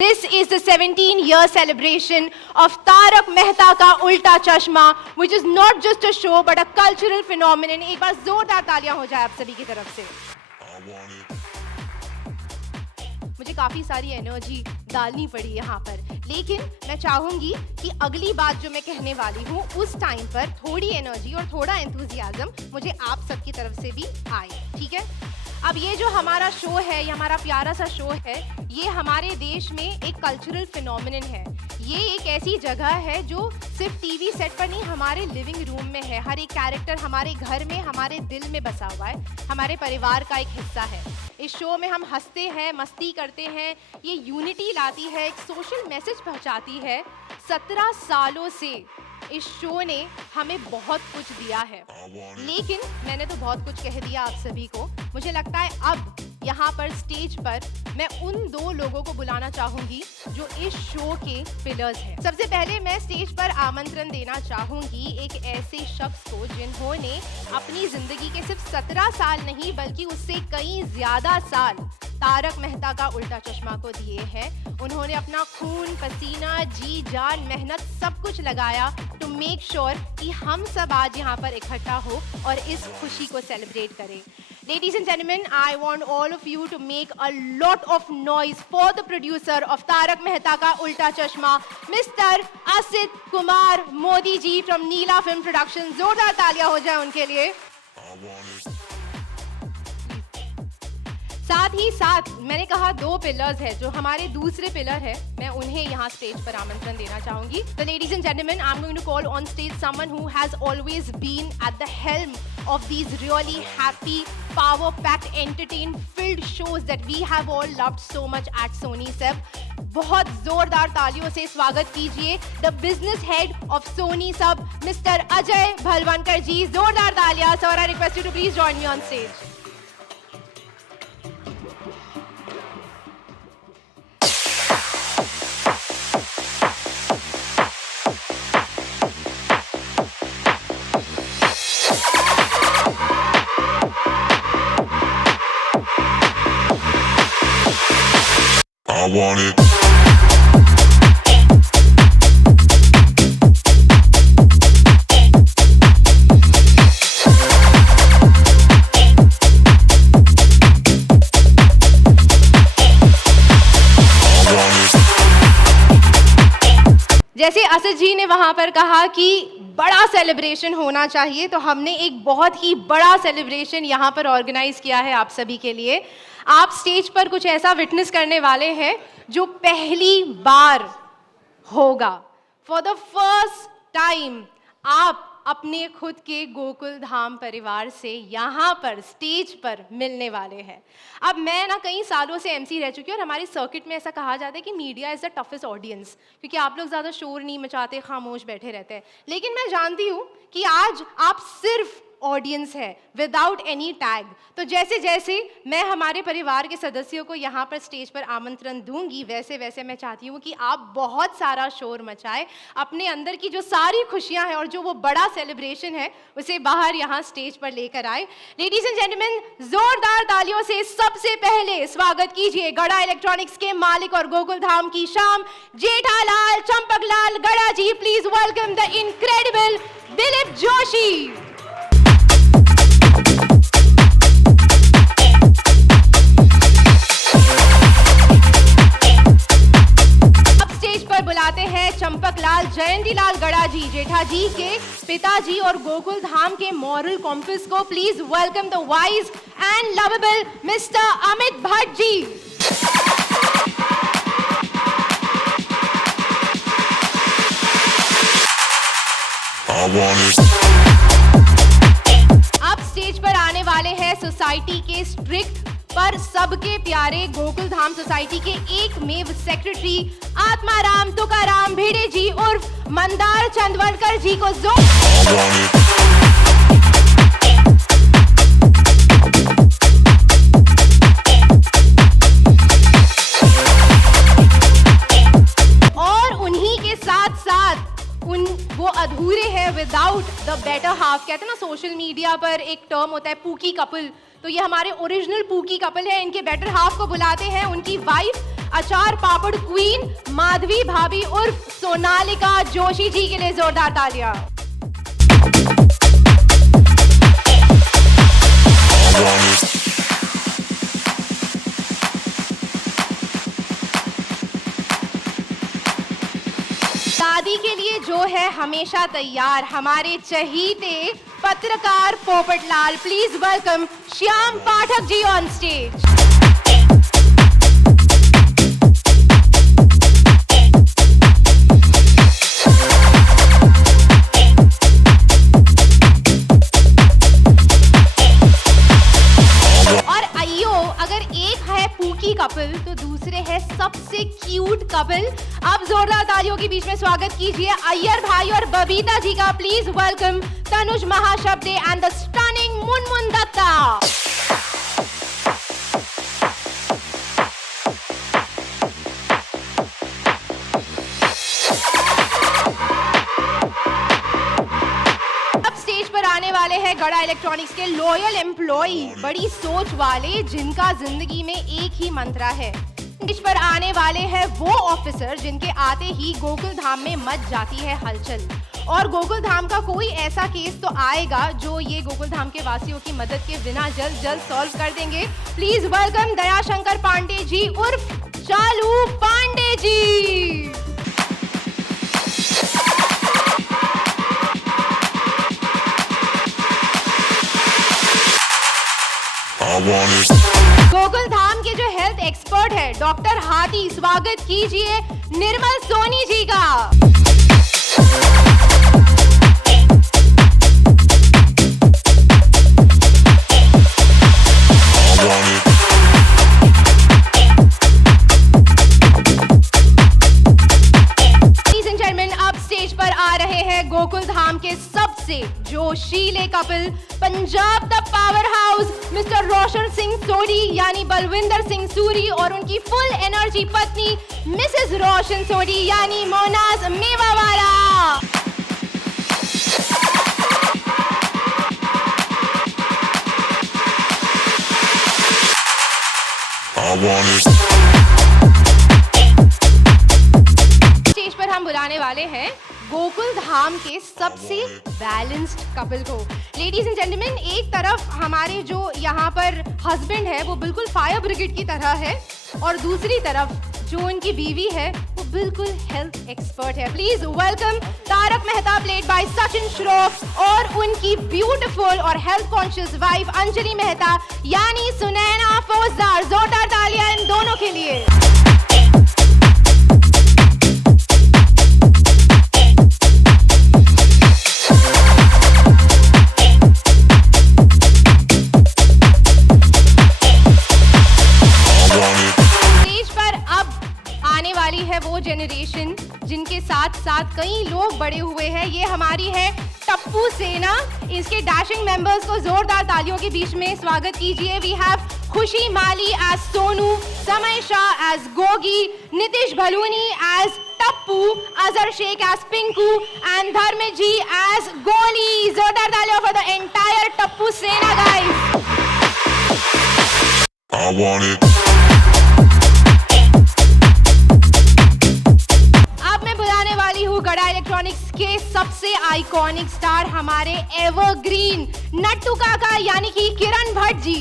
This is the 17-year celebration of Tarak Mehta Ka Ulta Chashma, which is not just a show but a cultural phenomenon. एक बार जोरदार तालियां हो जाए आप सभी की तरफ से। मुझे काफ़ी सारी एनर्जी डालनी पड़ी यहाँ पर, लेकिन मैं चाहूँगी कि अगली बात जो मैं कहने वाली हूँ उस टाइम पर थोड़ी एनर्जी और थोड़ा एंथुजियाज्म मुझे आप सबकी तरफ से भी आए, ठीक है? अब ये जो हमारा शो है, ये हमारा प्यारा सा शो है, ये हमारे देश में एक कल्चरल फिनोमिनन है। ये एक ऐसी जगह है जो सिर्फ टीवी सेट पर नहीं, हमारे लिविंग रूम में है। हर एक कैरेक्टर हमारे घर में, हमारे दिल में बसा हुआ है, हमारे परिवार का एक हिस्सा है। इस शो में हम हंसते हैं, मस्ती करते हैं, ये यूनिटी लाती है, एक सोशल मैसेज पहुंचाती है। 17 सालों से इस शो ने हमें बहुत कुछ दिया है, लेकिन मैंने तो बहुत कुछ कह दिया आप सभी को। मुझे लगता है अब यहाँ पर स्टेज पर मैं उन दो लोगों को बुलाना चाहूँगी जो इस शो के पिलर्स हैं। सबसे पहले मैं स्टेज पर आमंत्रण देना चाहूँगी एक ऐसे शख्स को जिन्होंने अपनी ज़िंदगी के सिर्फ 17 साल नहीं बल्कि उससे कई ज़्यादा साल तारक मेहता का उल्टा चश्मा को दिए हैं। उन्होंने अपना खून, पसीना, जी जान, मेहनत सब कुछ लगाया टू मेक श्योर कि हम सब आज यहाँ पर इकट्ठा हो और इस खुशी को सेलिब्रेट करें। Ladies and gentlemen, I want all of you to make a lot of noise for the producer of Tarak Mehta Ka Ulta Chashma, Mr. Asit Kumar Modi ji from Neela Film Productions. जोरदार तालियां हो जाए उनके लिए। साथ ही साथ मैंने कहा दो पिलर्स है, जो हमारे दूसरे पिलर है, मैं उन्हें यहाँ स्टेज पर आमंत्रण देना चाहूंगी। So ladies and gentlemen, I'm going to call on stage someone who has always been at the helm of these really happy, power-packed, entertainment-filled shows that we have all loved so much at Sony Sab. बहुत जोरदार तालियों से स्वागत कीजिए the business head of Sony Sab, Mr. Ajay भलवनकर जी। जोरदार तालियां। Sir, I request you to please join me on stage. I want it. जैसे असद जी ने वहाँ पर कहा कि बड़ा सेलिब्रेशन होना चाहिए, तो हमने एक बहुत ही बड़ा सेलिब्रेशन यहाँ पर ऑर्गेनाइज किया है आप सभी के लिए। आप स्टेज पर कुछ ऐसा विटनेस करने वाले हैं जो पहली बार होगा। फॉर द फर्स्ट टाइम आप अपने खुद के गोकुल धाम परिवार से यहाँ पर स्टेज पर मिलने वाले हैं। अब मैं ना कई सालों से एमसी रह चुकी हूँ और हमारी सर्किट में ऐसा कहा जाता है कि media is the toughest audience, क्योंकि आप लोग ज़्यादा शोर नहीं मचाते, खामोश बैठे रहते हैं। लेकिन मैं जानती हूँ कि आज आप सिर्फ ऑडियंस है, विदाउट एनी टैग। तो जैसे जैसे मैं हमारे परिवार के सदस्यों को यहाँ पर स्टेज पर आमंत्रण दूंगी, वैसे वैसे मैं चाहती हूँ कि आप बहुत सारा शोर मचाएं, अपने अंदर की जो सारी खुशियाँ हैं और जो वो बड़ा सेलिब्रेशन है उसे बाहर यहाँ स्टेज पर लेकर आए। लेडीज एंड जेंटलमैन, जोरदार तालियों से सबसे पहले स्वागत कीजिए गड़ा इलेक्ट्रॉनिक्स के मालिक और गोकुल धाम की शाम Jethalal Champaklal Gada ji. Please welcome the incredible Dilip Joshi. बुलाते हैं चंपकलाल जयंतीलाल गड़ा जी, जेठा जी के पिताजी और गोकुल धाम के मॉरल कॉम्पस को। Please welcome the wise and lovable mister Amit Bhatt ji. अब स्टेज पर आने वाले हैं सोसाइटी के स्ट्रिक्ट पर सबके प्यारे गोकुल धाम सोसाइटी के एकमेव सेक्रेटरी आत्माराम तुकाराम भिड़े जी उर्फ मंदार चंदवलकर जी को और उन्हीं के साथ साथ वो अधूरे हैं विदाउट द बेटर हाफ। कहते हैं ना, सोशल मीडिया पर एक टर्म होता है पूकी कपल, तो ये हमारे ओरिजिनल पूकी कपल है। इनके बेटर हाफ को बुलाते हैं उनकी वाइफ अचार पापड़ क्वीन माधवी भाभी उर्फ सोनालिका जोशी जी के लिए जोरदार तालियां। I want it. शादी के लिए जो है हमेशा तैयार हमारे चहीते पत्रकार Popatlal, please welcome Shyam Pathak ji on stage. Couple तो दूसरे है सबसे क्यूट कपल। आप जोरदार तालियों के बीच में स्वागत कीजिए अय्यर भाई और बबीता जी का। Please welcome Tanuj Mahashabde and the stunning Munmun Dutta. आने वाले हैं गड़ा इलेक्ट्रॉनिक्स के लॉयल एम्प्लॉई, बड़ी सोच वाले जिनका जिंदगी में एक ही मंत्र है। इस पर आने वाले हैं वो ऑफिसर जिनके आते ही गोकुल धाम में मच जाती है हलचल, और गोकुल धाम का कोई ऐसा केस तो आएगा जो ये गोकुल धाम के वासियों की मदद के बिना जल्द जल्द सॉल्व कर देंगे। प्लीज वेलकम दयाशंकर पांडे जी उर्फ चालू पांडे जी। गोकुल धाम के जो हेल्थ एक्सपर्ट है डॉक्टर हाथी, स्वागत कीजिए निर्मल सोनी जी का। गोकुल धाम के सबसे जोशीले couple, Punjab the power house mister Roshan Singh Sodhi यानी बलविंदर सिंह सूरी और उनकी फुल एनर्जी पत्नी मिसेस रोशन सोडी यानी मोनाज मेवावाला। स्टेज पर हम बुलाने वाले हैं गोकुल धाम के सबसे बैलेंस्ड कपल को। लेडीज एंड जेंटलमैन, एक तरफ हमारे जो यहाँ पर हस्बैंड है वो बिल्कुल फायर ब्रिगेड की तरह है, और दूसरी तरफ जो उनकी बीवी है वो बिल्कुल हेल्थ एक्सपर्ट है। Please welcome Tarak Mehta played by Sachin Shroff और उनकी ब्यूटीफुल और health conscious wife Anjali Mehta यानी सुनैना फौजदार। जोरदार तालियां इन दोनों के लिए। वो जेनरेशन जिनके साथ साथ कई लोग बड़े हुए हैं, ये हमारी है टप्पू सेना। इसके डैशिंग मेंबर्स को जोरदार तालियों के बीच में स्वागत कीजिए। वी हैव खुशी माली as Sonu, Samay Shah as Gogi, Nitish Bhaluni as Tappu, Azhar Shaikh as Pinku and Dharm ji as गोली। जोरदार तालियों फॉर द एंटायर टप्पू सेना गाइस। I want it. गड़ा इलेक्ट्रॉनिक्स के सबसे आइकॉनिक स्टार हमारे एवरग्रीन नट्टू काका यानी कि किरण भट्ट जी।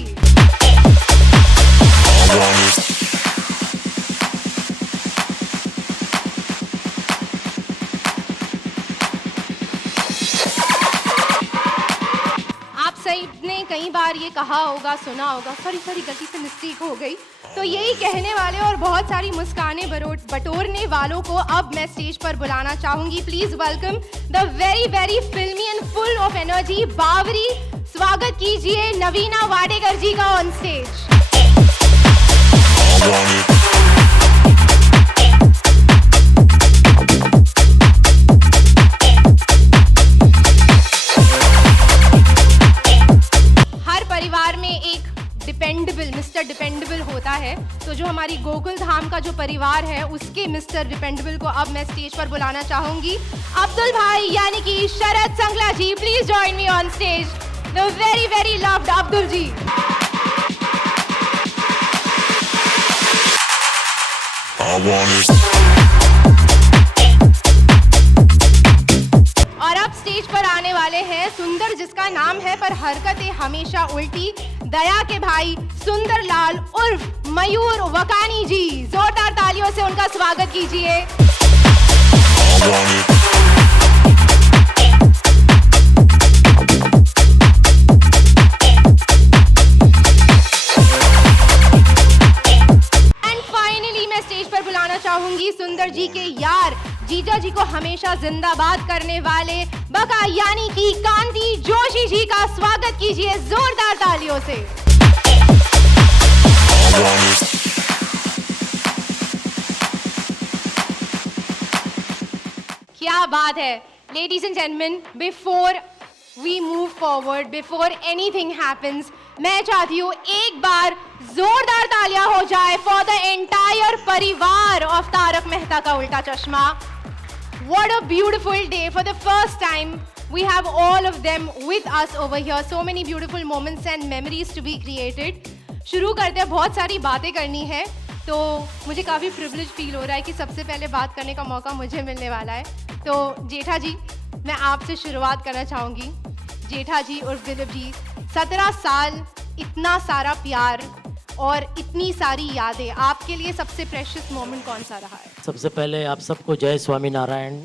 आप सही ने कई बार ये कहा होगा, सुना होगा, सॉरी गलती से मिस्टेक हो गई, तो यही कहने वाले और बहुत सारी मुस्कानें बटोरने वालों को अब मैं स्टेज पर बुलाना चाहूंगी। Please welcome the very very फिल्मी एंड फुल ऑफ एनर्जी बावरी। स्वागत कीजिए नवीना वाडेकर जी का ऑन स्टेज। हर परिवार में एक डिपेंडेबल मिस्टर डिपेंडेबल होता है, तो जो हमारी गोकुल धाम का जो परिवार है उसके मिस्टर डिपेंडेबल को अब मैं स्टेज पर बुलाना चाहूंगी। अब्दुल भाई यानी कि Sharad Sankla ji, please join me on stage. The very very loved Abdul ji. I want it. और अब स्टेज पर आने वाले हैं सुंदर जिसका नाम है पर हरकतें हमेशा उल्टी, दया के भाई सुंदर लाल उर्फ मयूर वकानी जी। जोरदार तालियों से उनका स्वागत कीजिए। I want it. And finally मैं स्टेज पर बुलाना चाहूंगी सुंदर जी के यार, जीजा जी को हमेशा जिंदाबाद करने वाले बका यानी कि कांति जोशी जी का स्वागत कीजिए जोरदार तालियों से। I want it. क्या बात है ladies and gentlemen, before we move forward, before anything happens, मैं चाहती हूँ एक बार जोरदार तालियां हो जाए फॉर द एंटायर परिवार ऑफ तारक मेहता का उल्टा चश्मा। What a beautiful day. For the first time we have all of them with us over here. So many beautiful moments and memories to be created. शुरू करते हैं, बहुत सारी बातें करनी है तो मुझे काफ़ी प्रिविलेज फील हो रहा है कि सबसे पहले बात करने का मौका मुझे मिलने वाला है। तो जेठा जी, मैं आपसे शुरुआत करना चाहूँगी। जेठा जी और दिलीप जी, 17 साल, इतना सारा प्यार और इतनी सारी यादें, आपके लिए सबसे प्रेशियस मोमेंट कौन सा रहा है? सबसे पहले आप सबको जय स्वामीनारायण।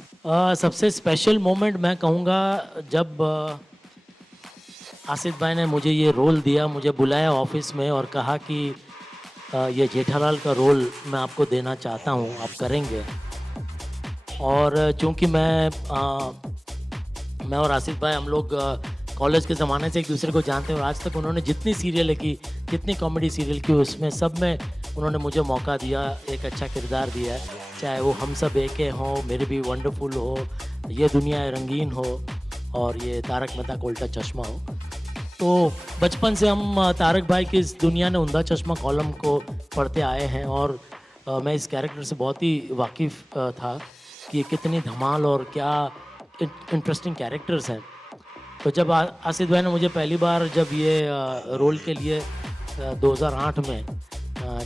सबसे स्पेशल मोमेंट मैं कहूँगा जब आसिफ भाई ने मुझे ये रोल दिया, मुझे बुलाया ऑफिस में और कहा कि ये जेठालाल का रोल मैं आपको देना चाहता हूँ, आप करेंगे। और चूँकि मैं और आसिफ भाई हम लोग कॉलेज के ज़माने से एक दूसरे को जानते हैं और आज तक उन्होंने जितनी सीरियल की, जितनी कॉमेडी सीरियल की, उसमें सब में उन्होंने मुझे मौका दिया, एक अच्छा किरदार दिया है। चाहे वो हम सब एके हों, मेरे भी वंडरफुल हो, ये दुनिया रंगीन हो और ये तारक मेहता का उल्टा चश्मा हो। तो बचपन से हम तारक भाई की इस दुनिया ने उंधा चश्मा कॉलम को पढ़ते आए हैं और मैं इस कैरेक्टर से बहुत ही वाकिफ़ था कि ये कितनी धमाल और क्या इंटरेस्टिंग कैरेक्टर्स हैं। तो जब आसिफ भाई ने मुझे पहली बार जब ये रोल के लिए 2008 में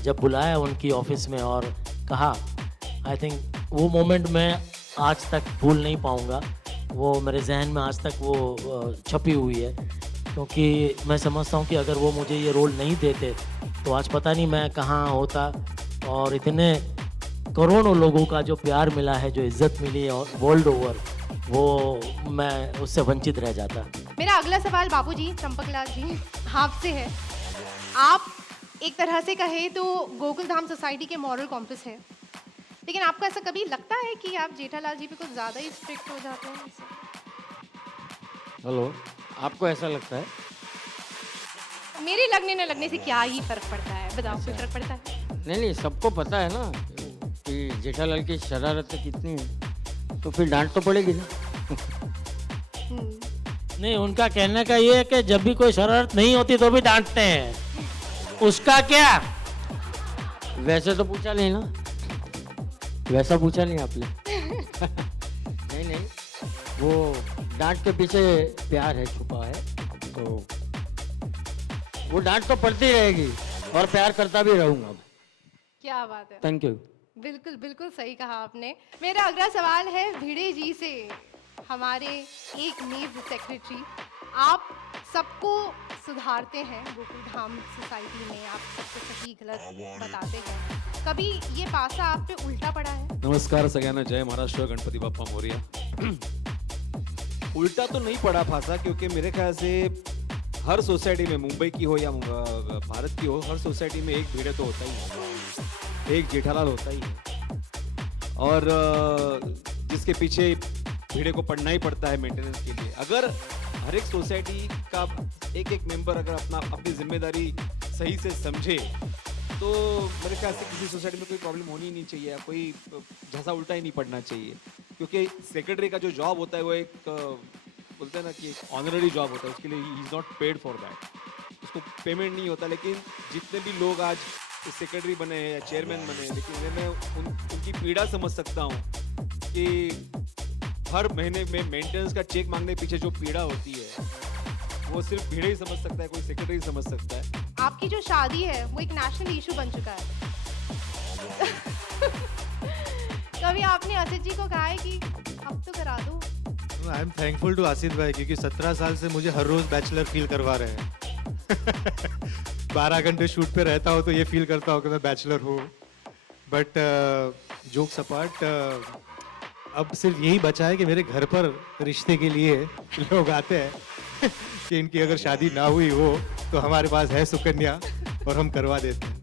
जब बुलाया उनकी ऑफिस में और कहा, आई थिंक वो मोमेंट मैं आज तक भूल नहीं पाऊँगा। वो मेरे जहन में आज तक वो छपी हुई है, क्योंकि मैं समझता हूँ कि अगर वो मुझे ये रोल नहीं देते तो आज पता नहीं मैं कहाँ होता। और इतने करोड़ों लोगों का जो प्यार मिला है, जो इज़्ज़त मिली है और वर्ल्ड ओवर, वो मैं उससे वंचित रह जाता। मेरा अगला सवाल बाबूजी चंपकलाल जी आपसे है। आप एक तरह से कहे तो गोकुल धाम सोसाइटी के मॉरल कॉम्पस है, लेकिन आपको ऐसा कभी लगता है कि आप जेठालाल जी पे कुछ ज़्यादा ही स्ट्रिक्ट हो जाते हैं? हेलो, आपको ऐसा लगता है? मेरे लगने न लगने से क्या ही फर्क पड़ता है, बताओ कुछ फर्क पड़ता है? नहीं, सबको पता है ना कि जेठालाल की शरारतें कितनी हैं, तो फिर डांट तो पड़ेगी ना। नहीं, उनका कहने का ये है कि जब भी कोई शरारत नहीं होती तो भी डांटते हैं, उसका क्या? वैसे तो पूछा नहीं ना, वैसा पूछा नहीं आपने। नहीं, वो डांट के पीछे प्यार है, छुपा है, तो वो डांट तो पड़ती रहेगी और प्यार करता भी रहूंगा। क्या बात है, थैंक यू। बिल्कुल बिल्कुल सही कहा आपने। मेरा अगला सवाल है भिड़े जी से, हमारे एक नीव सेक्रेटरी। आप सबको सुधारते हैं गोकुल धाम सोसाइटी में, आप सबको सही गलत बताते हैं, कभी ये पासा आप पे उल्टा पड़ा है? नमस्कार सगळ्यांना, जय महाराष्ट्र, गणपति बाप्पा मोरया। उल्टा तो नहीं पड़ा फांसा, क्योंकि मेरे ख्याल से हर सोसाइटी में, मुंबई की हो या भारत की हो, हर सोसाइटी में एक भिड़े तो होता ही है, एक जेठालाल होता ही है, और जिसके पीछे भिड़े को पढ़ना ही पड़ता है मेंटेनेंस के लिए। अगर हर एक सोसाइटी का एक एक मेंबर अगर अपनी जिम्मेदारी सही से समझे तो मेरे ख्याल से किसी सोसाइटी में कोई प्रॉब्लम होनी ही नहीं चाहिए, या कोई झसा उल्टा ही नहीं पड़ना चाहिए। क्योंकि सेक्रेटरी का जो जॉब होता है वो एक बोलते हैं ना कि एक ऑनररी जॉब होता है, उसके लिए he is not paid for that, उसको पेमेंट नहीं होता। लेकिन जितने भी लोग आज सेक्रेटरी बने हैं या चेयरमैन बने हैं, लेकिन मैं उनकी पीड़ा समझ सकता हूँ कि हर महीने में मेंटेनेंस का चेक मांगने के पीछे जो पीड़ा होती है वो सिर्फ भीड़ ही समझ सकता है, कोई सेक्रेटरी समझ सकता है। आपकी जो शादी है वो एक नेशनल इशू बन चुका है। कभी आपने असित जी को कहा है कि अब तो करा दो? आई एम थैंकफुल टू आसित भाई क्योंकि 17 साल से मुझे हर रोज बैचलर फील करवा रहे हैं 12 घंटे शूट पे रहता हूँ तो ये फील करता हूँ कि मैं बैचलर हूँ. बट जोक्स अपार्ट, अब सिर्फ यही बचा है कि मेरे घर पर रिश्ते के लिए लोग आते हैं कि इनकी अगर शादी ना हुई हो तो हमारे पास है सुकन्या और हम करवा देते हैं.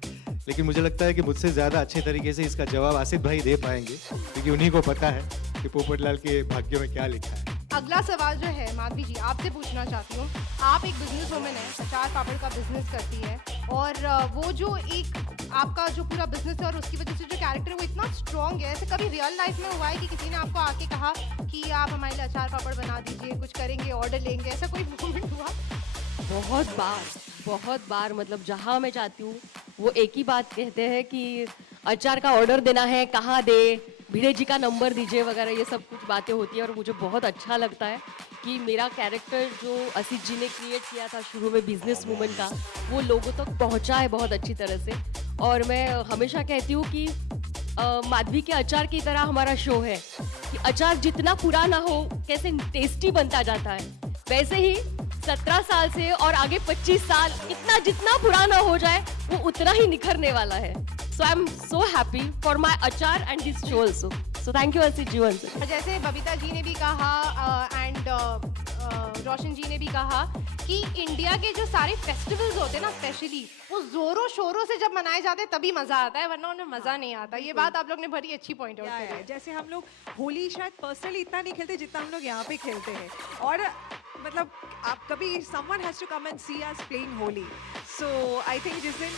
लेकिन मुझे लगता है कि मुझसे ज़्यादा अच्छे तरीके से इसका जवाब आसित भाई दे पाएंगे क्योंकि उन्हीं को पता है कि पोपटलाल के भाग्य में क्या लिखा है. अगला सवाल जो है माधवी जी आपसे पूछना चाहती हूँ. आप एक बिजनेस वुमन है, अचार पापड़ का बिजनेस करती है और वो जो एक आपका जो पूरा बिजनेस है और उसकी वजह से जो कैरेक्टर है वो इतना स्ट्रॉन्ग है. ऐसे कभी रियल लाइफ में हुआ है कि किसी ने आपको आके कहा कि आप हमारे लिए अचार पापड़ बना दीजिए, कुछ करेंगे, ऑर्डर लेंगे, ऐसा कोई मोमेंट हुआ? बहुत बार मतलब जहाँ मैं जाती हूँ वो एक ही बात कहते हैं कि अचार का ऑर्डर देना है, कहाँ दे, भिड़े जी का नंबर दीजिए वगैरह, ये सब कुछ बातें होती है. और मुझे बहुत अच्छा लगता है कि मेरा कैरेक्टर जो असित जी ने क्रिएट किया था शुरू में बिजनेस वूमन का, वो लोगों तक पहुंचा है बहुत अच्छी तरह से. और मैं हमेशा कहती हूँ कि माधवी के अचार की तरह हमारा शो है कि अचार जितना पुराना हो कैसे टेस्टी बनता जाता है, वैसे ही 17 साल से और आगे 25 साल इतना जितना पुराना हो जाए वो उतना ही निखरने वाला है. So I am so happy for my अचार and this show also. So thank you Asit ji once again. जैसे बबीता जी ने भी कहा एंड रोशन जी ने भी कहा कि इंडिया के जो सारे फेस्टिवल्स होते हैं ना, स्पेशली वो जोरों शोरों से जब मनाए जाते हैं तभी मजा आता है, वरना उन्हें मजा नहीं आता. ये बात आप लोग ने बड़ी अच्छी पॉइंट आउट या, करी. जैसे हम लोग होली शायद पर्सनली इतना नहीं खेलते जितना हम लोग यहाँ पे खेलते हैं. और मतलब आप कभी someone has to come and see us playing Holi. So I think जिस दिन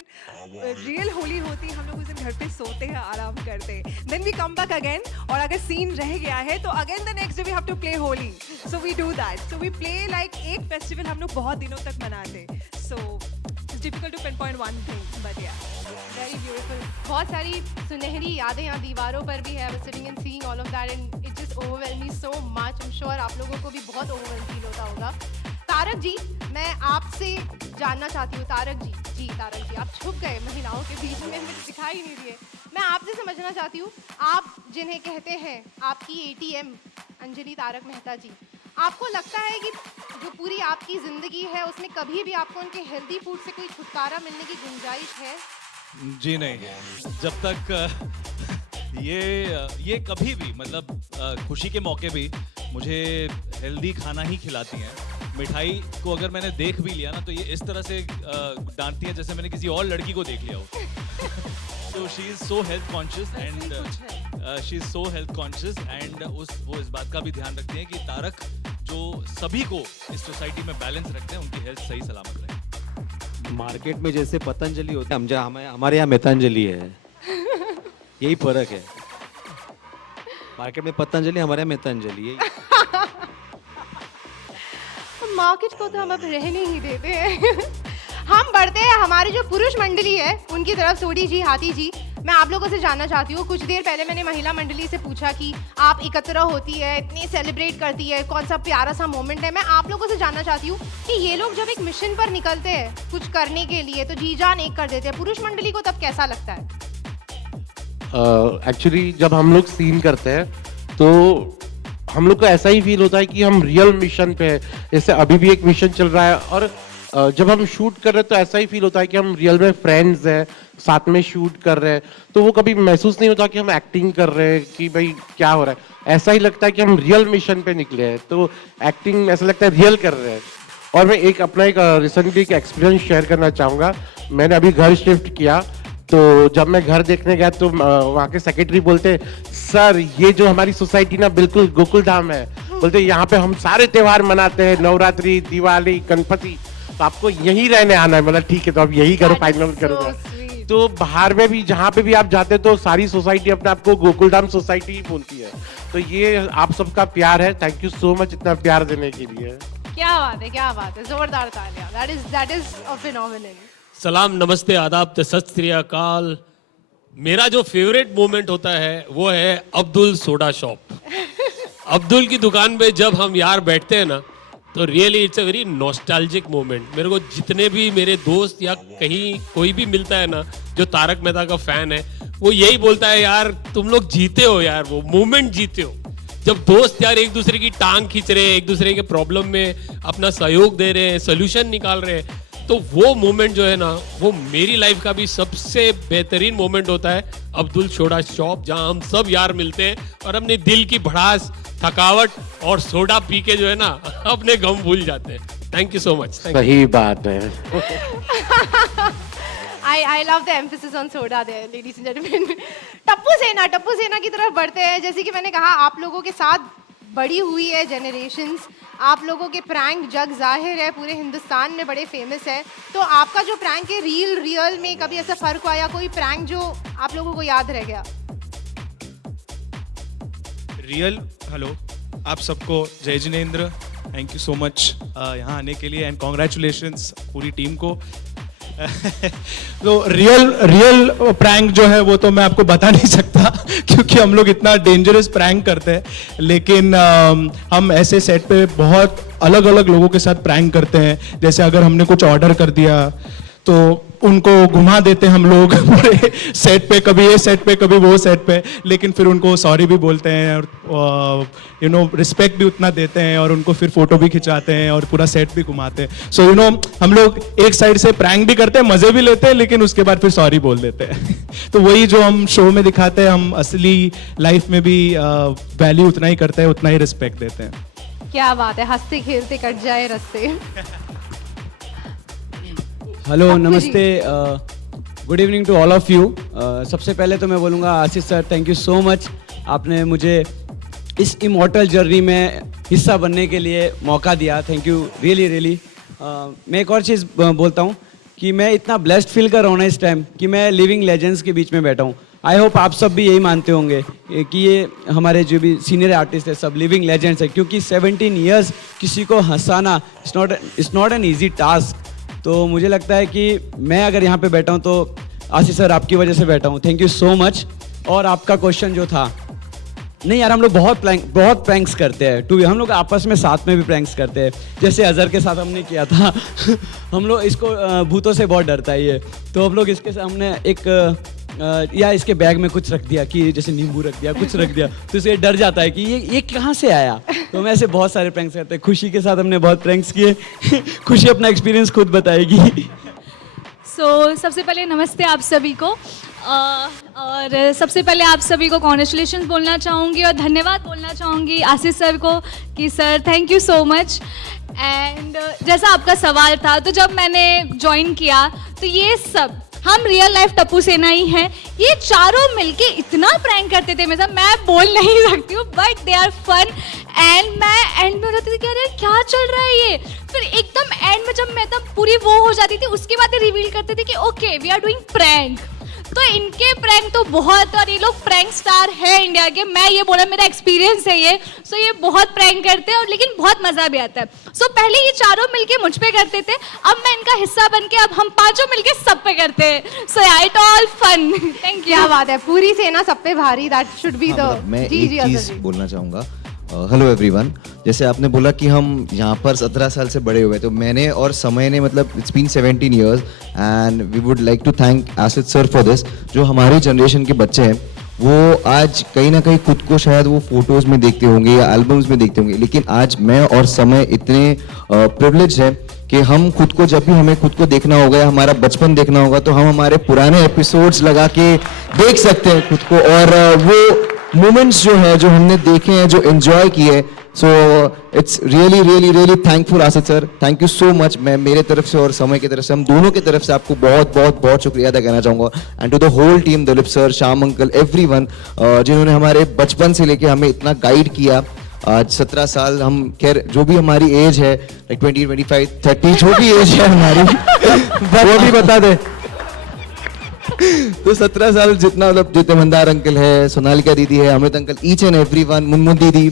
रियल होली होती है हम लोग उस दिन घर पे सोते हैं, आराम करते हैं. Then we come back again और अगर सीन रह गया है तो again the next day we have to play Holi. So we do that. So we play like एक फेस्टिवल हम लोग बहुत दिनों तक मनाते हैं. So it's difficult to pinpoint one thing, but yeah. Very beautiful. बहुत सारी सुनहरी यादें यहाँ दीवारों पर भी है. Sitting and seeing all of that and it just overwhelm me so much. I am sure आप लोगों को भी बहुत ओवरवेल्म फील होता होगा. तारक जी, मैं आपसे जानना चाहती हूँ. तारक जी, तारक जी, आप छुप गए महिलाओं के बीच में, मुझे दिखाई नहीं दिए. मैं आपसे समझना चाहती हूँ, आप जिन्हें कहते हैं आपकी ATM अंजलि तारक मेहता जी, आपको लगता है कि जो पूरी आपकी ज़िंदगी है उसमें कभी भी आपको उनके हेल्दी फूड से कोई छुटकारा मिलने की गुंजाइश है? जी नहीं, जब तक ये कभी भी मतलब खुशी के मौके भी मुझे हेल्दी खाना ही खिलाती हैं. मिठाई को अगर मैंने देख भी लिया ना तो ये इस तरह से डांटती हैं जैसे मैंने किसी और लड़की को देख लिया हो. तो she is so health conscious and she is so health conscious and वो इस बात का भी ध्यान रखते हैं कि तारक जो सभी को इस सोसाइटी में बैलेंस रखते हैं, उनकी हेल्थ सही सलामत रहे. मार्केट में जैसे पतंजलि होता है, हमारे यहाँ मितांजलि है. यही फर्क है. मार्केट में पतंजलि, हमारे यहाँ मितांजलि. यही मार्केट को तो हम अब रहने ही देते हैं. हम बढ़ते हैं हमारी जो पुरुष मंडली है उनकी तरफ. सोडी जी, हाथी जी, मैं आप लोगों से जानना चाहती हूँ. कुछ देर पहले मैंने महिला मंडली से पूछा कि आप एकत्र होती है, इतनी सेलिब्रेट करती है, कौन सा प्यारा सा मोमेंट है. मैं आप लोगों से जानना चाहती हूँ कि ये लोग जब एक मिशन पर निकलते हैं कुछ करने के लिए तो जी जान एक कर देते हैं. पुरुष मंडली को तब कैसा लगता है? एक्चुअली जब हम लोग सीन करते हैं तो हम लोग को ऐसा ही फील होता है कि हम रियल मिशन पे है. जैसे अभी भी एक मिशन चल रहा है और जब हम शूट कर रहे हैं तो ऐसा ही फील होता है कि हम रियल में फ्रेंड्स हैं, साथ में शूट कर रहे हैं. तो वो कभी महसूस नहीं होता कि हम एक्टिंग कर रहे हैं कि भाई क्या हो रहा है. ऐसा ही लगता है कि हम रियल मिशन पे निकले हैं. तो एक्टिंग ऐसा लगता है रियल कर रहे हैं. और मैं अपना रिसेंटली एक एक्सपीरियंस शेयर करना चाहूँगा. मैंने अभी घर शिफ्ट किया तो जब मैं घर देखने गया तो वहाँ के सेक्रेटरी बोलते, सर ये जो हमारी सोसाइटी ना बिल्कुल गोकुल धाम है. बोलते यहाँ पे हम सारे त्योहार मनाते हैं, नवरात्रि, दिवाली, गणपति, तो आपको यहीं रहने आना है. मतलब ठीक है, तो अब यही करो, फाइनल करो. तो बाहर में भी जहाँ पे भी आप जाते तो सारी सोसाइटी अपने आप को गोकुल धाम सोसाइटी ही बोलती है. तो ये आप सबका प्यार है. थैंक यू सो मच इतना प्यार देने के लिए. क्या बात है, क्या बात है. जोरदार तालियां. That is a phenomenal. सलाम, नमस्ते, आदाब, सत श्री अकाल. मेरा जो फेवरेट मोमेंट होता है वो है अब्दुल सोडा शॉप. अब्दुल की दुकान पे जब हम यार बैठते हैं ना तो really it's a very nostalgic moment. मेरे को जितने भी मेरे दोस्त या कहीं कोई भी मिलता है ना जो तारक मेहता का फैन है, वो यही बोलता है यार तुम लोग जीते हो यार, वो मोमेंट जीते हो जब दोस्त यार एक दूसरे की टांग खींच रहे हैं, एक दूसरे के प्रॉब्लम में अपना सहयोग दे रहे हैं, सोल्यूशन निकाल रहे हैं। तो वो मोमेंट जो है ना, वो मेरी लाइफ का भी सबसे बेहतरीन मोमेंट होता है अब्दुल सोडा शॉप, जहां हम सब यार मिलते हैं और अपने दिल की भड़ास, थकावट और सोडा पी के जो है ना अपने गम भूल जाते हैं। Thank you so much. सही बात है। I love the emphasis on soda there, ladies and gentlemen. Tappu सेना की तरफ बढ़ते हैं। जैसे कि मैंने कहा, आप लोगों के साथ बड़ी हुई है जनरेशन्स, आप लोगों के प्रैंक जग जाहिर है पूरे हिंदुस्तान में बड़े फेमस है। तो आपका जो प्रैंक है रियल में कभी ऐसा फर्क हुआ या कोई प्रैंक जो आप लोगों को याद रह गया? रियल हेलो आप सबको जय Jinendra, thank you so much यहाँ आने के लिए एंड कॉन्ग्रेचुलेशंस पूरी टीम को। तो रियल प्रैंक जो है वो तो मैं आपको बता नहीं सकता क्योंकि हम लोग इतना डेंजरस प्रैंक करते हैं, लेकिन हम ऐसे सेट पे बहुत अलग अलग लोगों के साथ प्रैंक करते हैं। जैसे अगर हमने कुछ ऑर्डर कर दिया तो उनको घुमा देते हैं हम लोग पूरे सेट पे, कभी ये सेट पे कभी वो सेट पे, लेकिन फिर उनको सॉरी भी बोलते हैं और यू नो रिस्पेक्ट भी उतना देते हैं और उनको फिर फोटो भी खिंचाते हैं और पूरा सेट भी घुमाते हैं। सो यू नो हम लोग एक साइड से प्रैंक भी करते हैं, मजे भी लेते हैं, लेकिन उसके बाद फिर सॉरी बोल देते हैं। तो वही जो हम शो में दिखाते हैं, हम असली लाइफ में भी वैल्यू उतना ही करते हैं, उतना ही रिस्पेक्ट देते हैं। क्या बात है, हंसते खेलते कट जाए रस्ते। हेलो नमस्ते, good evening to all of you. सबसे पहले तो मैं बोलूँगा Ashish sir, thank you so much, आपने मुझे इस इमॉर्टल जर्नी में हिस्सा बनने के लिए मौका दिया। Thank you really. मैं एक और चीज़ बोलता हूँ कि मैं इतना ब्लेस्ड फील कर रहा हूँ ना इस टाइम कि मैं लिविंग लेजेंड्स के बीच में बैठा हूँ। आई होप आप सब भी यही मानते होंगे कि ये हमारे जो भी सीनियर आर्टिस्ट है सब लिविंग लेजेंड्स है, क्योंकि 17 ईयर्स किसी को हंसाना it's not an easy task. तो मुझे लगता है कि मैं अगर यहाँ पे बैठा हूँ तो आशीष सर आपकी वजह से बैठा हूँ। Thank you so much. और आपका क्वेश्चन जो था, नहीं यार हम लोग बहुत प्रैंक्स करते हैं, टू हम लोग आपस में साथ में भी प्रैंक्स करते हैं। जैसे अजहर के साथ हमने किया था हम लोग इसको भूतों से बहुत डरता है ये, तो हम लोग इसके सामने एक या इसके बैग में कुछ रख दिया कि जैसे नींबू रख दिया, कुछ रख दिया, तो इसे डर जाता है कि ये कहाँ से आया। तो मैं ऐसे बहुत सारे प्रैंक्स करते हैं। खुशी के साथ हमने बहुत प्रैंक्स किए खुशी अपना एक्सपीरियंस खुद बताएगी। सबसे पहले नमस्ते आप सभी को, और सबसे पहले आप सभी को कॉन्ग्रेचुलेशन बोलना चाहूँगी और धन्यवाद बोलना चाहूँगी आशीष सर को कि sir thank you so much. And जैसा आपका सवाल था, तो जब मैंने ज्वाइन किया तो ये सब हम रियल लाइफ टप्पू सेना ही हैं। ये चारों मिलके इतना प्रैंक करते थे, मैं बोल नहीं सकती हूँ, but they are fun. And मैं एंड में रहती थी कि अरे क्या चल रहा है ये, फिर एकदम एंड में जब मैं तब पूरी वो हो जाती थी, उसके बाद ये रिवील करते थे कि okay we are doing prank. तो इनके प्रैंक तो बहुत, और ये लोग प्रैंक स्टार है इंडिया के, मैं ये बोला मेरा एक्सपीरियंस है ये। सो ये बहुत प्रैंक करते हैं और लेकिन बहुत मजा भी आता है। सो पहले ये चारों मिलके मुझ पे करते थे, अब मैं इनका हिस्सा बन के अब हम पांचों मिलके सब पे करते हैं। So it all fun. Thank you. क्या बात है, पूरी सेना सब पे भारी, दैट शुड बी द। मैं एक चीज बोलना चाहूँगा। हेलो एवरीवन, जैसे आपने बोला कि हम यहाँ पर 17 साल से बड़े हुए, तो मैंने और समय ने मतलब it's been 17 years and we would like to thank Asif sir for this. जो हमारी जनरेशन के बच्चे हैं वो आज कहीं ना कहीं खुद को शायद वो फोटोज़ में देखते होंगे या एल्बम्स में देखते होंगे, लेकिन आज मैं और समय इतने प्रिविलेज है कि हम खुद को, जब भी हमें खुद को देखना होगा या हमारा बचपन देखना होगा, तो हम हमारे पुराने एपिसोड्स लगा के देख सकते हैं खुद को, और वो मोमेंट्स जो है जो हमने देखे हैं, जो एंजॉय किए। So it's really thankful Asif sir, thank you so much. मैं मेरे तरफ से और समय की तरफ से, हम दोनों की तरफ से आपको बहुत शुक्रिया अदा करना चाहूँगा। And to the whole team, Dilip sir, Shyam uncle, everyone, जिन्होंने हमारे बचपन से लेके हमें इतना गाइड किया। आज 17 साल, हम खैर जो भी हमारी एज है, लाइक 20, 25, 30 जो भी एज है हमारी वो भी बता दे। तो 17 साल जितना, मतलब जितने मंदार अंकल है, सोनालिका दीदी है, Amrit uncle, each and everyone, Munmun दीदी,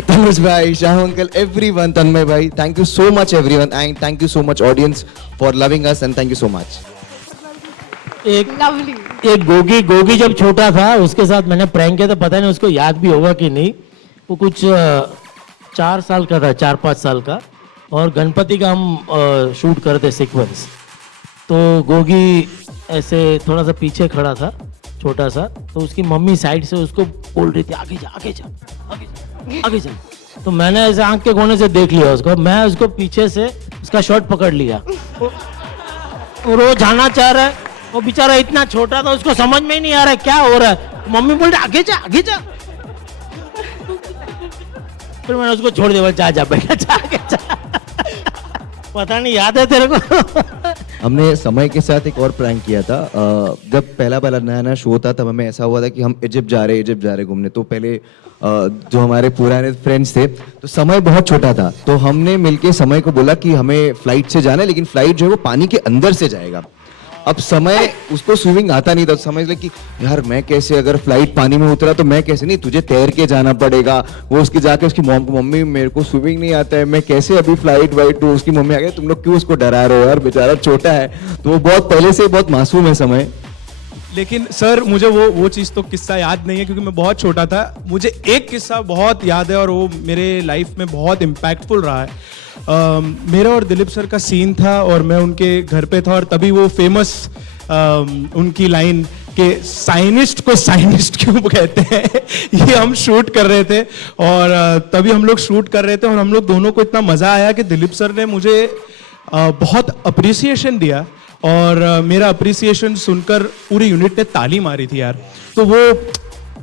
तनुज भाई, शाह अंकल, एवरीवन, तन्मय भाई, thank you so much everyone, and thank you so much audience for loving us, and thank you so much. एक गोगी जब छोटा था उसके साथ मैंने प्रैंक किया, तो पता नहीं उसको याद भी होगा कि नहीं। वो कुछ 4 साल का था, 4-5 साल का, और गणपति का हम शूट करते सीक्वेंस। तो गोगी ऐसे थोड़ा सा पीछे खड़ा था, छोटा सा, तो उसकी मम्मी साइड से उसको बोल रही थी आगे जा आगे जा आगे जा आगे जा। तो मैंने ऐसे आंख के कोने से देख लिया उसको, मैं उसको पीछे से उसका शर्ट पकड़ लिया। वो जाना चाह रहा है, वो बेचारा इतना छोटा था, उसको समझ में ही नहीं आ रहा है क्या हो रहा है। मम्मी बोल रही आगे जा आगे जा। फिर मैंने उसको छोड़ दिया, जा जा बेटा जा आगे जा। पता नहीं याद है तेरे को? हमने समय के साथ एक और प्रैंक किया था। जब पहला नया नया शो था तब हमें ऐसा हुआ था कि हम इजिप्ट जा रहे घूमने। तो पहले जो हमारे पुराने फ्रेंड्स थे, तो समय बहुत छोटा था, तो हमने मिलके समय को बोला कि हमें फ्लाइट से जाना है, लेकिन फ्लाइट जो है वो पानी के अंदर से जाएगा। अब समय उसको स्विमिंग आता नहीं था, समझ ले कि यार मैं कैसे, अगर फ्लाइट पानी में उतरा तो मैं कैसे, नहीं तुझे तैर के जाना पड़ेगा। वो उसकी जाके उसकी मॉम को, मम्मी मेरे को स्विमिंग नहीं आता है, मैं कैसे अभी फ्लाइट वाइट। तो उसकी मम्मी आ गई, तुम लोग क्यों उसको डरा रहे हो यार, बेचारा छोटा है। तो वो बहुत पहले से बहुत मासूम है समय। लेकिन सर मुझे वो चीज़ तो किस्सा याद नहीं है क्योंकि मैं बहुत छोटा था। मुझे एक किस्सा बहुत याद है और वो मेरे लाइफ में बहुत इम्पैक्टफुल रहा है। मेरा और दिलीप सर का सीन था और मैं उनके घर पे था, और तभी वो फेमस उनकी लाइन के साइनिस्ट को साइनिस्ट क्यों कहते हैं, ये हम शूट कर रहे थे। और तभी हम लोग शूट कर रहे थे और हम लोग दोनों को इतना मज़ा आया कि दिलीप सर ने मुझे बहुत अप्रिसिएशन दिया, और मेरा अप्रिसिएशन सुनकर पूरी यूनिट ने ताली मारी थी यार। तो वो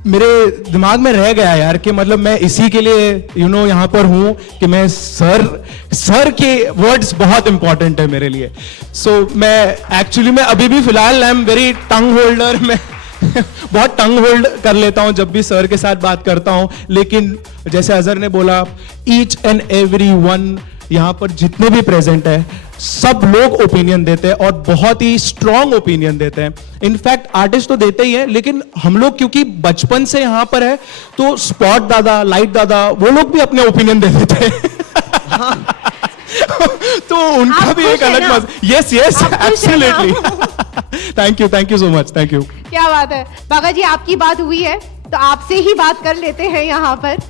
मेरे दिमाग में रह गया यार कि मतलब मैं इसी के लिए यहाँ पर हूँ कि मैं सर के वर्ड्स बहुत इंपॉर्टेंट है मेरे लिए। सो मैं अभी भी फिलहाल I am very tongue holder. मैं बहुत टंग होल्ड कर लेता हूँ जब भी सर के साथ बात करता हूँ। लेकिन जैसे अजहर ने बोला, ईच एंड एवरी वन यहाँ पर जितने भी प्रेजेंट है, सब लोग ओपिनियन देते हैं और बहुत ही स्ट्रॉन्ग ओपिनियन देते हैं। इनफैक्ट आर्टिस्ट तो देते ही हैं, लेकिन हम लोग क्योंकि बचपन से यहाँ पर है, तो स्पॉट दादा, लाइट दादा, वो लोग भी अपने ओपिनियन दे देते हैं। तो उनका भी एक अलग मजा। Yes yes absolutely. Thank you so much, thank you. क्या बात है बागा जी, आपकी बात हुई है तो आपसे ही बात कर लेते हैं यहाँ पर।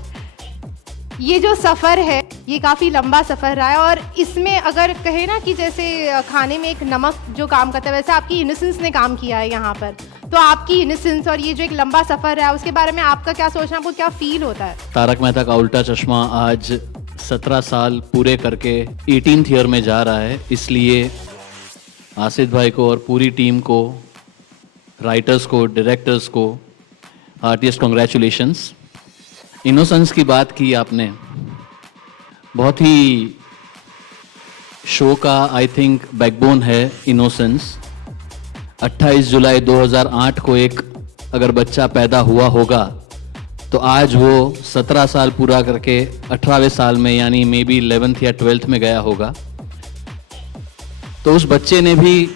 ये जो सफ़र है ये काफ़ी लंबा सफ़र रहा है, और इसमें अगर कहे ना कि जैसे खाने में एक नमक जो काम करता है, वैसे आपकी इनोसेंस ने काम किया है यहाँ पर। तो आपकी इनोसेंस और ये जो एक लंबा सफ़र है उसके बारे में आपका क्या सोचना, आपको क्या फील होता है? तारक मेहता का उल्टा चश्मा आज 17 साल पूरे करके 18th ईयर में जा रहा है, इसलिए आसिफ भाई को और पूरी टीम को, राइटर्स को, डायरेक्टर्स को हार्टिएस्ट कॉन्ग्रेचुलेशंस। इनोसेंस की बात की आपने, बहुत ही शो का आई थिंक बैकबोन है इनोसेंस। 28 जुलाई 2008 को एक अगर बच्चा पैदा हुआ होगा तो आज वो 17 साल पूरा करके 18वें साल में यानी मे बी 11th या 12th में गया होगा। तो उस बच्चे ने भी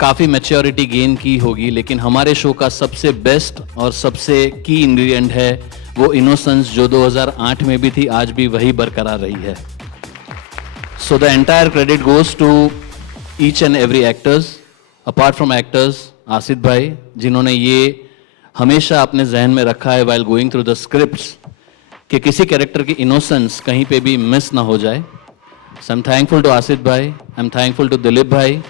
काफ़ी मैच्योरिटी गेन की होगी, लेकिन हमारे शो का सबसे बेस्ट और सबसे की इंग्रेडिएंट है वो इनोसेंस, जो 2008 में भी थी, आज भी वही बरकरार रही है। So the entire credit goes to each and every actors, apart from actors Asif भाई, जिन्होंने ये हमेशा अपने जहन में रखा है while going through the scripts कि किसी कैरेक्टर की इनोसेंस कहीं पे भी मिस ना हो जाए। So I am thankful to Asif भाई, I am thankful to Dilip भाई,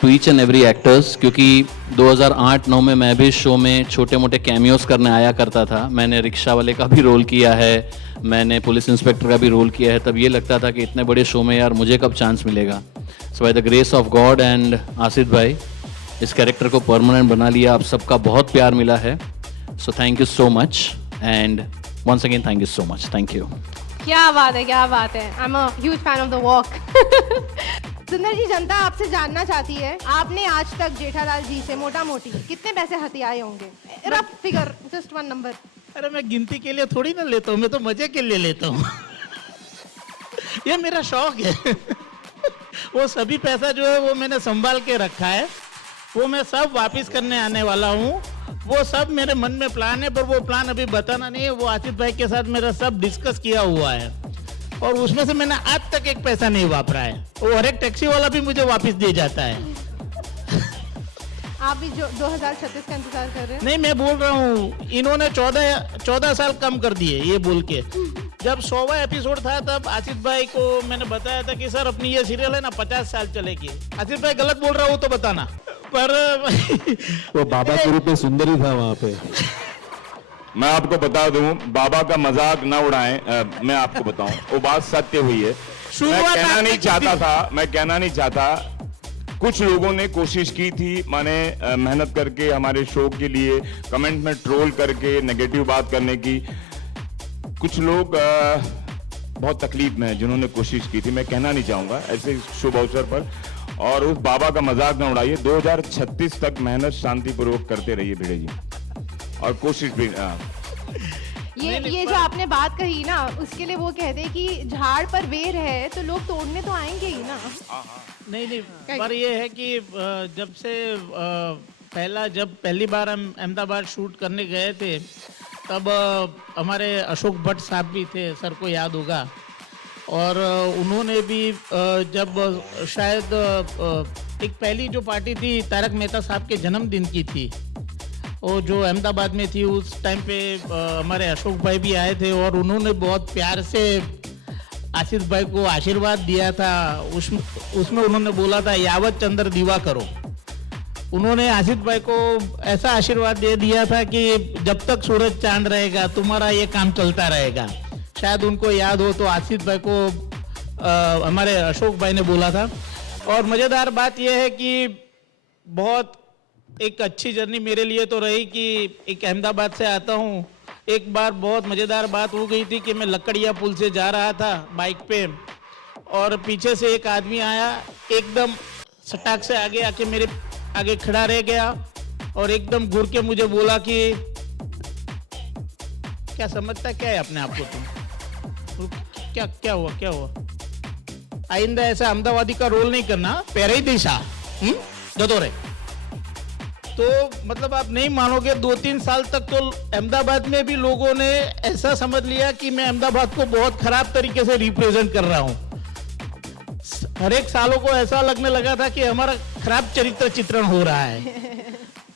to each and every actors, क्योंकि 2008-9 में मैं भी शो में छोटे मोटे कैमियोस करने आया करता था। मैंने रिक्शा वाले का भी रोल किया है, मैंने पुलिस इंस्पेक्टर का भी रोल किया है। तब ये लगता था कि इतने बड़े शो में यार मुझे कब चांस मिलेगा। So by the grace of god and Asif भाई, इस कैरेक्टर को परमानेंट बना लिया। आप सबका बहुत प्यार मिला है, so thank you so much and once again thank you so much. Thank you. क्या बात है, क्या बात है। I am a huge fan of the walk. Sundar ji, जनता आपसे जानना चाहती है, आपने आज तक जेठालाल जी से मोटा मोटी कितने पैसे हथियाए होंगे? Rough figure, just one number. अरे मैं गिनती के लिए थोड़ी ना लेता हूँ, मैं तो मजे के लिए लेता हूँ। ये मेरा शौक है। वो सभी पैसा जो है वो मैंने संभाल के रखा है, वो मैं सब वापस करने आने वाला हूँ। वो सब मेरे मन में प्लान है, पर वो प्लान अभी बताना नहीं है। वो आसिफ भाई के साथ मेरा सब डिस्कस किया हुआ है और उसमें से मैंने आज तक एक पैसा नहीं वापरा है। वो हर एक टैक्सी वाला भी मुझे वापस दे जाता है। आप भी जो 2036 का इंतजार कर रहे हैं? नहीं, मैं बोल रहा हूँ इन्होंने 14 साल कम कर दिए ये बोल के। जब 100वां एपिसोड था तब आसिफ भाई को मैंने बताया था कि सर अपनी ये सीरियल है ना 50 साल चलेगी। आसिफ भाई गलत बोल रहा हो तो बताना। पर वो बाबा के रूप में सुंदर ही था वहाँ पे। मैं आपको बता दूं, बाबा का मजाक ना उड़ाएं। मैं आपको बताऊं, वो बात सत्य हुई है। मैं कहना नहीं चाहता। कुछ लोगों ने कोशिश की थी, माने मेहनत करके हमारे शो के लिए कमेंट में ट्रोल करके नेगेटिव बात करने की। कुछ लोग बहुत तकलीफ में हैं जिन्होंने कोशिश की थी। मैं कहना नहीं चाहूंगा ऐसे शुभ अवसर पर, और उस बाबा का मजाक ना उड़ाइए। 2036 तक मेहनत शांतिपूर्वक करते रहिए भिड़े जी, और कोशिश भी। ये जो आपने बात कही ना, उसके लिए वो कहते हैं कि झाड़ पर बेर है तो लोग तोड़ने तो आएंगे ही ना। नहीं, पर ये है कि जब से जब पहली बार हम अहमदाबाद शूट करने गए थे, तब हमारे अशोक भट्ट साहब भी थे, सर को याद होगा। और उन्होंने भी जब शायद एक पहली जो पार्टी थी तारक मेहता साहब के जन्मदिन की थी, वो जो अहमदाबाद में थी, उस टाइम पे हमारे अशोक भाई भी आए थे और उन्होंने बहुत प्यार से आशीष भाई को आशीर्वाद दिया था। उसमें उन्होंने बोला था यावत चंद्र दीवा करो। उन्होंने आशीष भाई को ऐसा आशीर्वाद दे दिया था कि जब तक सूरज चांद रहेगा तुम्हारा ये काम चलता रहेगा। शायद उनको याद हो तो आशीष भाई को हमारे अशोक भाई ने बोला था। और मज़ेदार बात यह है कि बहुत एक अच्छी जर्नी मेरे लिए तो रही कि एक अहमदाबाद से आता हूँ। एक बार बहुत मज़ेदार बात हो गई थी कि मैं लकड़िया पुल से जा रहा था बाइक पे, और पीछे से एक आदमी आया, एकदम सटाक से आगे आके मेरे आगे खड़ा रह गया और एकदम घूर के मुझे बोला कि क्या समझता क्या है अपने आप को तुम? क्या हुआ? आइंदा ऐसा अहमदाबादी का रोल नहीं करना, पैरे ही दिशा ददोरे। तो मतलब आप नहीं मानोगे, 2-3 साल तक तो अहमदाबाद में भी लोगों ने ऐसा समझ लिया कि मैं अहमदाबाद को बहुत खराब तरीके से रिप्रेजेंट कर रहा हूँ। हर एक सालों को ऐसा लगने लगा था कि हमारा खराब चरित्र चित्रण हो रहा है।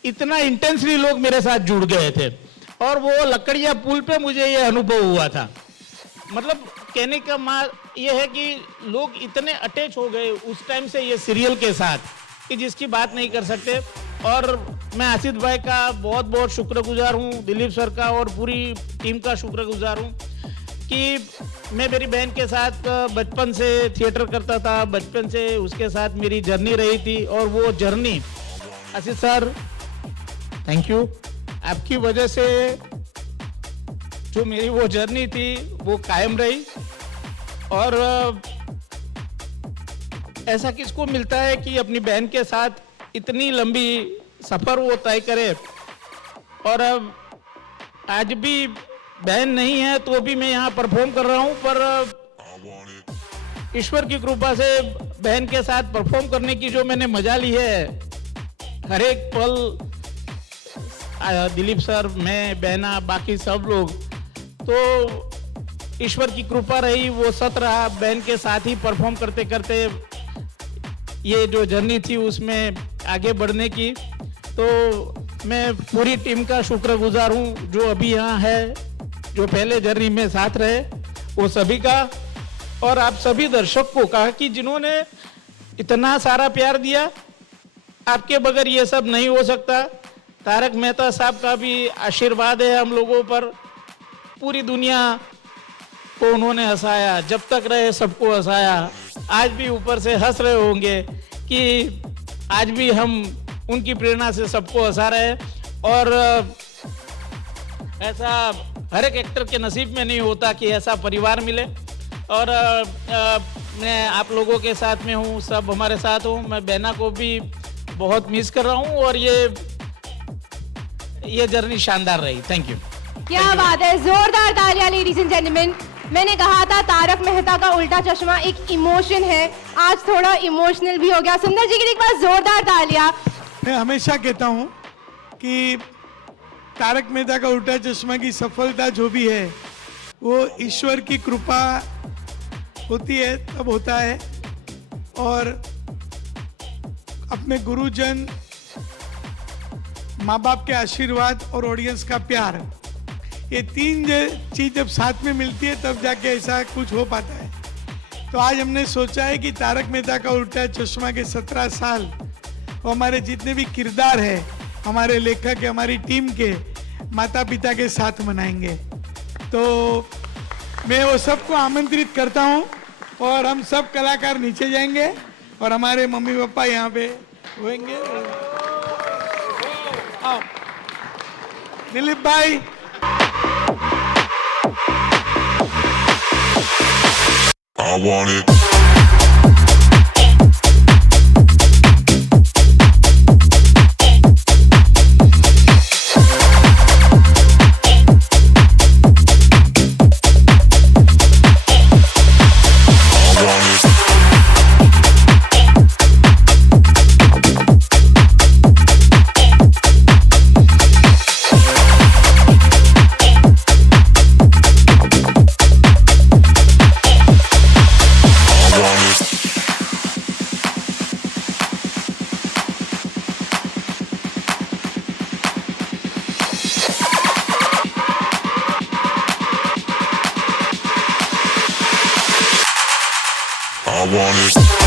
इतना इंटेंसली लोग मेरे साथ जुड़ गए थे, और वो लकड़िया पुल पे मुझे ये अनुभव हुआ था। मतलब कहने का ये है कि लोग इतने अटैच हो गए उस टाइम से ये सीरियल के साथ कि जिसकी बात नहीं कर सकते। और मैं आशीष भाई का बहुत बहुत शुक्रगुजार हूँ, दिलीप सर का और पूरी टीम का शुक्रगुजार हूँ कि मैं मेरी बहन के साथ बचपन से थिएटर करता था, बचपन से उसके साथ मेरी जर्नी रही थी। और वो journey Ashish sir, thank you, आपकी वजह से जो मेरी वो जर्नी थी वो कायम रही। और ऐसा किसको मिलता है कि अपनी बहन के साथ इतनी लंबी सफर वो तय करे। और अब आज भी बहन नहीं है तो भी मैं यहाँ परफॉर्म कर रहा हूँ, पर ईश्वर की कृपा से बहन के साथ परफॉर्म करने की जो मैंने मजा ली है, हर एक पल दिलीप सर, मैं, बहना, बाकी सब लोग, तो ईश्वर की कृपा रही, वो सत रहा। बहन के साथ ही परफॉर्म करते करते ये जो जर्नी थी उसमें आगे बढ़ने की। तो मैं पूरी टीम का शुक्रगुजार हूँ जो अभी यहाँ है, जो पहले जर्नी में साथ रहे, वो सभी का। और आप सभी दर्शकों का कि जिन्होंने इतना सारा प्यार दिया, आपके बगैर ये सब नहीं हो सकता। तारक मेहता साहब का भी आशीर्वाद है हम लोगों पर। पूरी दुनिया को उन्होंने हंसाया, जब तक रहे सबको हंसाया। आज भी ऊपर से हंस रहे होंगे कि आज भी हम उनकी प्रेरणा से सबको हंसा रहे। और ऐसा हर एक एक्टर के नसीब में नहीं होता कि ऐसा परिवार मिले। और मैं आप लोगों के साथ में हूँ, सब हमारे साथ हूँ। मैं बहना को भी बहुत मिस कर रहा हूँ और ये जर्नी शानदार रही। Thank you. क्या बात है, जोरदार तालियां लेडीज एंड जेंटलमैन। मैंने कहा था तारक मेहता का उल्टा चश्मा एक इमोशन है, आज थोड़ा इमोशनल भी हो गया। सुंदर जी की एक बार जोरदार तालियां। मैं हमेशा कहता हूँ कि तारक मेहता का उल्टा चश्मा की सफलता जो भी है वो ईश्वर की कृपा होती है, तब होता है। और अपने गुरुजन, माँ बाप के आशीर्वाद और ऑडियंस का प्यार, ये तीन चीज जब साथ में मिलती है तब जाके ऐसा कुछ हो पाता है। तो आज हमने सोचा है कि तारक मेहता का उल्टा चश्मा के 17 साल वो हमारे जितने भी किरदार है, हमारे लेखक के, हमारी टीम के, माता पिता के साथ मनाएंगे। तो मैं वो सबको आमंत्रित करता हूँ और हम सब कलाकार नीचे जाएंगे और हमारे मम्मी पापा यहाँ पे होंगे। आओ दिलीप भाई। I want it. I want it.